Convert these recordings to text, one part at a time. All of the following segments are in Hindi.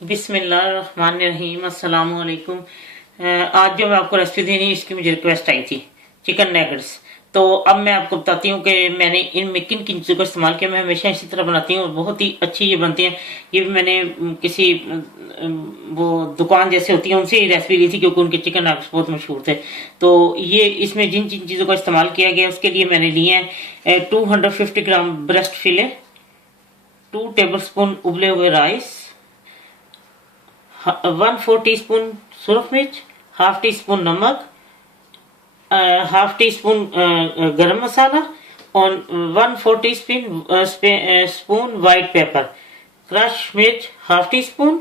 बिस्मिल्लाहिर्रहमानिर्रहीम अस्सलाम वालेकुम। आज जो मैं आपको रेसिपी देनी है इसकी मुझे रिक्वेस्ट आई थी, चिकन नैगेट्स। तो अब मैं आपको बताती हूँ कि मैंने इनमें किन किन चीज़ों का इस्तेमाल किया। मैं हमेशा इसी तरह बनाती हूँ और बहुत ही अच्छी ये बनती है। ये भी मैंने किसी वो दुकान जैसे होती है उनसे ही रेसिपी ली थी, क्योंकि उनके चिकन नैगेट्स बहुत मशहूर थे। तो ये इसमें जिन जिन चीज़ों का इस्तेमाल किया गया उसके लिए मैंने लिए हैं 250 ग्राम ब्रेस्ट फिले, 2 टेबल स्पून उबले हुए राइस, 1/4 टीस्पून सुरख मिर्च, हाफ टी स्पून नमक, हाफ टी स्पून गरम मसाला और 1/4 टीस्पून वाइट पेपर, क्रश मिर्च हाफ टी स्पून,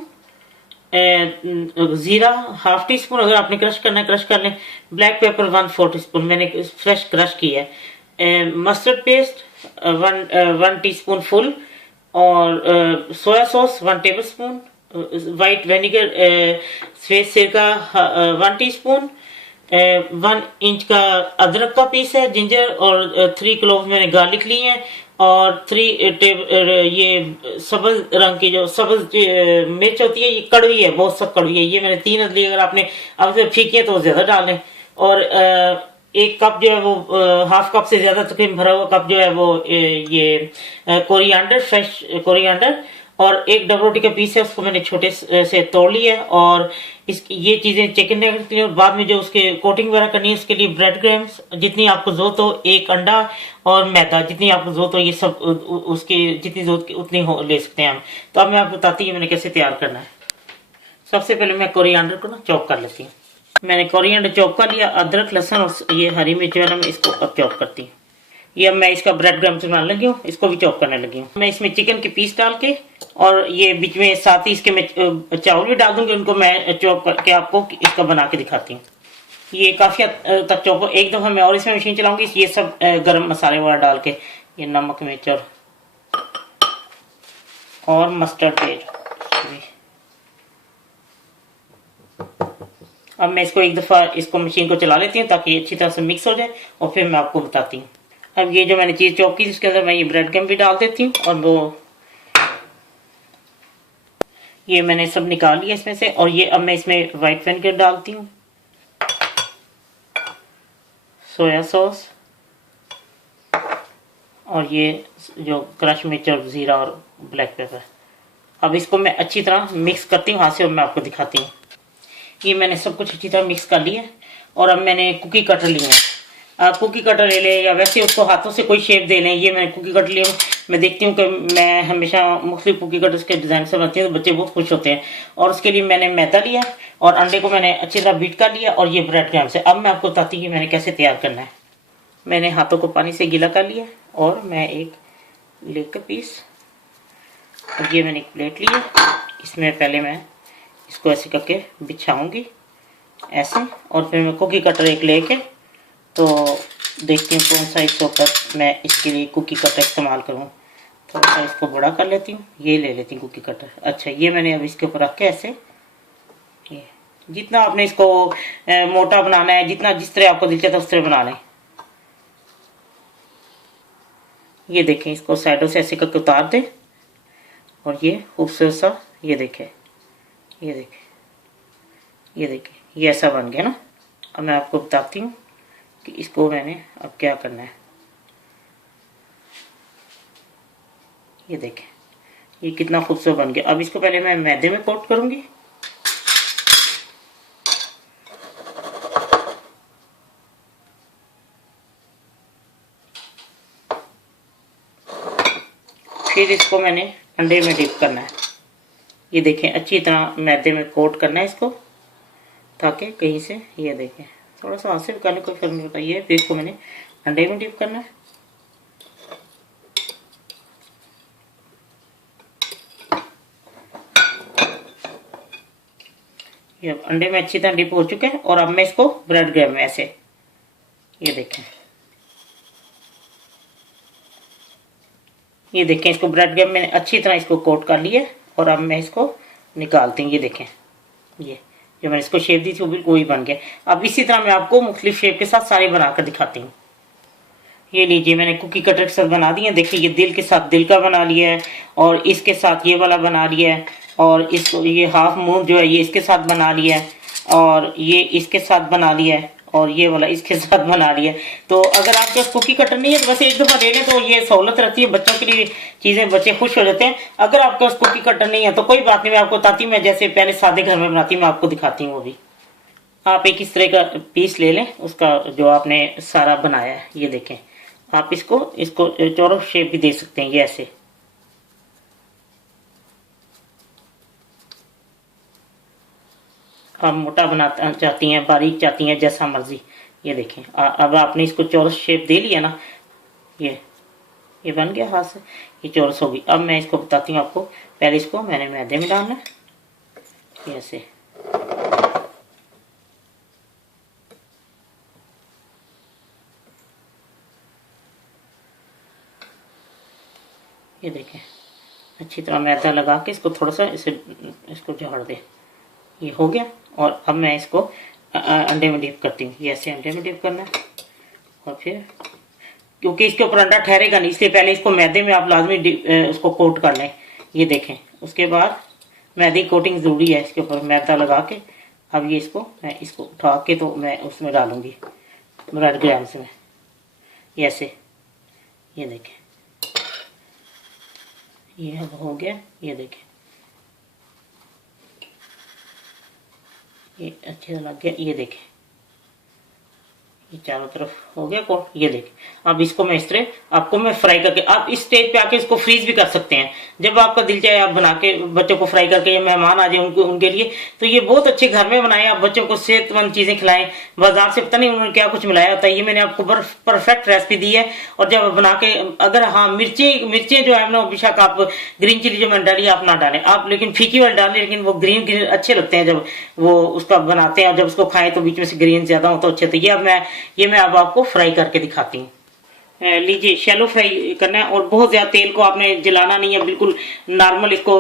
जीरा हाफ टी स्पून, अगर आपने क्रश करना है क्रश कर लें, ब्लैक पेपर 1/4 टीस्पून मैंने फ्रेश क्रश किया है, मस्टर्ड पेस्ट 1 टीस्पून फुल, और soya sauce 1 table spoon, white vinegar सफेद सिरका 1 टीस्पून, 1 इंच का अदरक का पीस है जिंजर, और 3 क्लोव मैंने गार्लिक लिए हैं, और 3 ये सब्ज रंग की जो सब्ज मिर्च होती है, ये कड़वी है, बहुत सख्त कड़वी है। ये मैंने 3 ली, अगर आपने अब से फीकी है तो ज्यादा डाल लें। और 1 कप जो है वो हाफ कप से ज्यादा तकरीबन भरा हुआ कप जो है वो ये कोरिएंडर, फ्रेश कोरिएंडर, और 1 डबल रोटी का पीस है, उसको मैंने छोटे से तोड़ लिया है। और ये चीजें चिकन नगेट्स के लिए, और बाद में जो उसके कोटिंग वगैरह करनी है उसके लिए ब्रेड क्रम्स जितनी आपको जरूरत हो, 1 अंडा और मैदा जितनी आपको जरूरत हो, ये सब उसकी जितनी जरूरत उतनी हो ले सकते हैं हम। तो अब मैं आपको बताती हूँ मैंने कैसे तैयार करना है। सबसे पहले मैं कोरिएंडर को ना चॉप कर लेती हूँ। मैंने कोरिएंडर चॉप कर लिया, अदरक लहसुन और ये हरी मिर्च वाला मैं इसको अब चॉप करती हूँ। ये अब मैं इसका ब्रेड क्रम्स बनाने लगी हूँ, इसको भी चॉप करने लगी हूँ। मैं इसमें चिकन के पीस डाल के, और ये बीच में साथ ही इसके मैं चावल भी डाल दूंगी, उनको मैं चॉप करके आपको इसका बना के दिखाती हूँ। ये काफी हद तक चॉप, एक दफा मैं और इसमें मशीन चलाऊंगी, ये सब गरम मसाले वगैरह डाल के, ये नमक मिर्च और मस्टर्ड पेस्ट। अब मैं इसको एक दफा इसको मशीन को चला लेती हूँ ताकि अच्छी तरह से मिक्स हो जाए, और फिर मैं आपको बताती हूँ। अब ये जो मैंने चीज चॉप की उसके अंदर मैं ये ब्रेड क्रम्ब भी डाल देती हूँ, और वो ये मैंने सब निकाल लिया इसमें से। और ये अब मैं इसमें वाइट विनेगर डालती हूँ, सोया सॉस, और ये जो क्रश मिर्च और जीरा और ब्लैक पेपर। अब इसको मैं अच्छी तरह मिक्स करती हूँ हाथ से, और मैं आपको दिखाती हूँ। ये मैंने सब कुछ अच्छी तरह मिक्स कर लिया, और अब मैंने कुकी कटर लिए हैं। आप कुकी कटर ले लें या वैसे उसको हाथों से कोई शेप दे लें। ये मैंने कुकी कटर लिए। मैं देखती हूँ कि मैं हमेशा मुख्तलिफ कुकी कटर्स के डिज़ाइन से बनती हूँ तो बच्चे बहुत खुश होते हैं। और उसके लिए मैंने मैदा लिया, और अंडे को मैंने अच्छी तरह बीट कर लिया, और ये ब्रेड क्रम्ब से। अब मैं आपको बताती हूँ कि मैंने कैसे तैयार करना है। मैंने हाथों को पानी से गीला कर लिया, और मैं एक लेकर पीस, और ये मैंने एक प्लेट ली है, इसमें पहले मैं इसको ऐसे करके बिछाऊंगी ऐसे, और फिर मैं कुकी कटर एक लेके तो देखती हूँ कौन सा इसके ऊपर मैं इसके लिए कुकी कटर इस्तेमाल करूँ। थोड़ा सा इसको बड़ा कर लेती हूँ, ये ले लेती हूँ कुकी कटर। अच्छा, ये मैंने अब इसके ऊपर रख के ऐसे, ये जितना आपने इसको मोटा बनाना है, जितना जिस तरह आपको दिल चाहता है उस तरह बना लें। ये देखें, इसको साइडों से ऐसे करके उतार दें, और ये खूबसूरत सा, ये देखें, ये देखें, ये देखें, ये ऐसा बन गया ना। अब मैं आपको बताती हूँ कि इसको मैंने अब क्या करना है। ये देखें, ये कितना खूबसूरत बन गया। अब इसको पहले मैं मैदे में कोट करूंगी। फिर इसको मैंने अंडे में डिप करना है। ये देखें, अच्छी तरह मैदे में कोट करना है इसको, ताकि कहीं से, ये देखें, थोड़ा सा हाथ से करने कोई फर्क नहीं पड़ता। ये फिर इसको मैंने अंडे में डिप करना है। ये अब अंडे में अच्छी तरह डिप हो चुके हैं, और अब मैं इसको ब्रेड क्रम्ब में ऐसे, ये देखें, ये देखें, इसको ब्रेड क्रम्ब मैंने अच्छी तरह इसको कोट कर लिया, और अब मैं इसको निकालती हूँ। ये देखें, ये जो मैंने इसको शेप दी थी वो बिल्कुल वही बन गया। अब इसी तरह मैं आपको मुख्तलिफ शेप के साथ सारे बनाकर दिखाती हूँ। ये लीजिए, मैंने कुकी कटर के साथ बना दिए। देखिए, ये दिल के साथ दिल का बना लिया है, और इसके साथ ये वाला बना लिया है, और इसको ये हाफ मून जो है ये इसके साथ बना लिया है, और ये इसके साथ बना लिया है, और ये वाला इसके साथ बना लिया। तो अगर आपके पास कुकी कटर नहीं है तो बस एक दफ़ा ले लें, तो ये सहूलत रहती है बच्चों के लिए, चीज़ें बच्चे खुश हो जाते हैं। अगर आपके पास कुकी कटर नहीं है तो कोई बात नहीं, मैं आपको बताती हूँ, मैं जैसे पहले सादे घर में बनाती हूँ मैं आपको दिखाती हूँ वो भी। आप एक इस तरह का पीस ले लें, उसका जो आपने सारा बनाया है, ये देखें। आप इसको चौरस शेप भी दे सकते हैं, ये ऐसे। आप मोटा बनाना चाहती हैं, बारीक चाहती हैं, जैसा मर्जी, ये देखें। अब आपने इसको चौरस शेप दे लिया ना, ये बन गया हाथ से, ये चौरस होगी। अब मैं इसको बताती हूँ आपको। पहले इसको मैंने मैदे में डालना है, ये ऐसे। ये देखें, अच्छी तरह मैदा लगा के इसको थोड़ा सा इसको झाड़ दे, ये हो गया। और अब मैं इसको अंडे में डिप करती हूँ, ये ऐसे अंडे में डिप करना है। और फिर क्योंकि इसके ऊपर अंडा ठहरेगा नहीं, इसलिए पहले इसको मैदे में आप लाजमी उसको कोट कर लें, ये देखें। उसके बाद मैदे की कोटिंग ज़रूरी है, इसके ऊपर मैदा लगा के। अब ये मैं इसको उठा के तो मैं उसमें डालूंगी ब्रेड ग्राम्स में, ये ऐसे। ये देखें, ये अब हो गया, ये देखें, ये अच्छे से लग गया, ये देखें, ये चारों तरफ हो गया को, ये देखें। अब इसको मैं इस तरह आपको मैं फ्राई करके, आप इस स्टेज पे आके इसको फ्रीज भी कर सकते हैं, जब आपका दिल चाहे आप बना के बच्चों को फ्राई करके, या मेहमान आ जाए उनके लिए, तो ये बहुत अच्छे घर में बनाएं। आप बच्चों को सेहतमंद चीजें खिलाएं, बाजार से पता नहीं उन्होंने क्या कुछ मिलाया होता है। ये मैंने आपको परफेक्ट रेसिपी दी है। और जब बना के, अगर हाँ मिर्चें जो है ना, बेशक आप ग्रीन चिली जो मैंने डाली आप ना डालें, आप लेकिन फीकी वाली डालें, लेकिन वो ग्रीन अच्छे लगते हैं जब वो उसका बनाते हैं, और जब उसको खाएं तो बीच में से ग्रीन ज्यादा हो तो अच्छे। तो ये मैं अब आपको फ्राई करके दिखाती हूँ। लीजिए, शैलो फ्राई करना है, और बहुत ज्यादा तेल को आपने जलाना नहीं है, बिल्कुल नॉर्मल इसको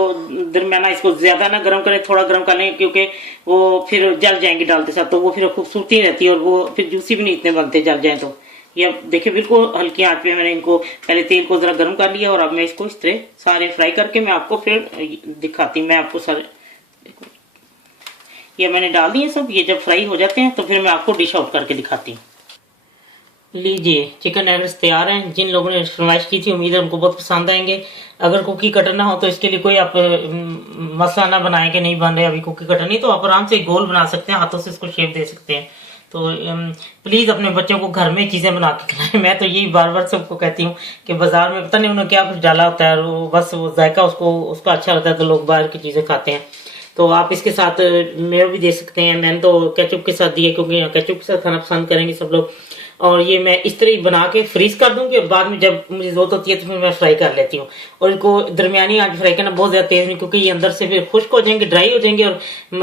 दरमियाना, इसको ज्यादा ना गर्म करें, थोड़ा गर्म कर लें, क्योंकि वो फिर जल जाएंगे डालते साथ, तो वो फिर खूबसूरती रहती है, और वो फिर जूसी भी नहीं इतने बनते जल जाए तो। ये अब देखिए, बिल्कुल हल्की आंच पे मैंने इनको पहले तेल को जरा गर्म कर लिया, और अब मैं इसको इस तरह सारे फ्राई करके मैं आपको फिर दिखाती हूँ। मैं आपको सारे, ये मैंने डाल दिए सब, ये जब फ्राई हो जाते हैं तो फिर मैं आपको डिश आउट करके दिखाती हूँ। लीजिए, चिकन एगर्स तैयार हैं। जिन लोगों ने फरमाइश की थी, उम्मीद है उनको बहुत पसंद आएंगे। अगर कुकी कटर ना हो तो इसके लिए कोई आप मसला ना बनाए कि नहीं बन रहे अभी कुकी कटर नहीं, तो आप आराम से गोल बना सकते हैं, हाथों से इसको शेप दे सकते हैं। तो प्लीज़ अपने बच्चों को घर में चीज़ें बना के खिलाएं। मैं तो यही बार बार सबको कहती हूँ कि बाजार में पता नहीं उन्होंने क्या कुछ डाला होता है, वो बस वो जायका उसका अच्छा होता है, तो लोग बाहर की चीज़ें खाते हैं। तो आप इसके साथ मेयो भी दे सकते हैं। मैंने तो केचप के साथ दिया, क्योंकि केचप के साथ खाना पसंद करेंगे सब लोग। और ये मैं इस तरह बना के फ्रीज कर दूंगी, और बाद में जब मुझे जरूरत होती है तो फिर मैं फ्राई कर लेती हूँ। और इनको दरमियानी आंच फ्राई करना, बहुत ज्यादा तेज नहीं, क्योंकि ये अंदर से फिर खुश्क हो जाएंगे, ड्राई हो जाएंगे, और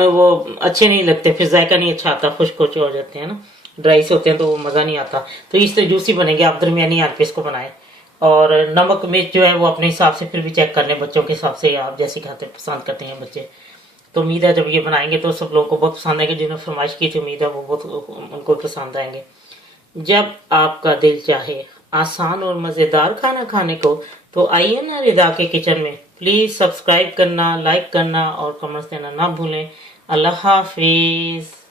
वो अच्छे नहीं लगते, फिर जायका नहीं अच्छा आता, खुश्क हो जाते हैं ना, ड्राई से होते हैं तो वो मजा नहीं आता। तो इस तरह जूसी बनेंगे, आप दरमियानी आंच पे इसको बनाए। और नमक मिर्च जो है वो अपने हिसाब से फिर भी चेक कर लें, बच्चों के हिसाब से, आप जैसे खाते पसंद करते हैं बच्चे। तो उम्मीद है जब ये बनाएंगे तो सब लोगों को बहुत पसंद आएंगे, जिन्होंने फरमाइश की थी, उम्मीद है वो बहुत उनको पसंद आएंगे। जब आपका दिल चाहे आसान और मज़ेदार खाना खाने को, तो आइए ना रिदा के किचन में। प्लीज़ सब्सक्राइब करना, लाइक करना और कमेंट्स देना ना भूलें। अल्लाह हाफिज़।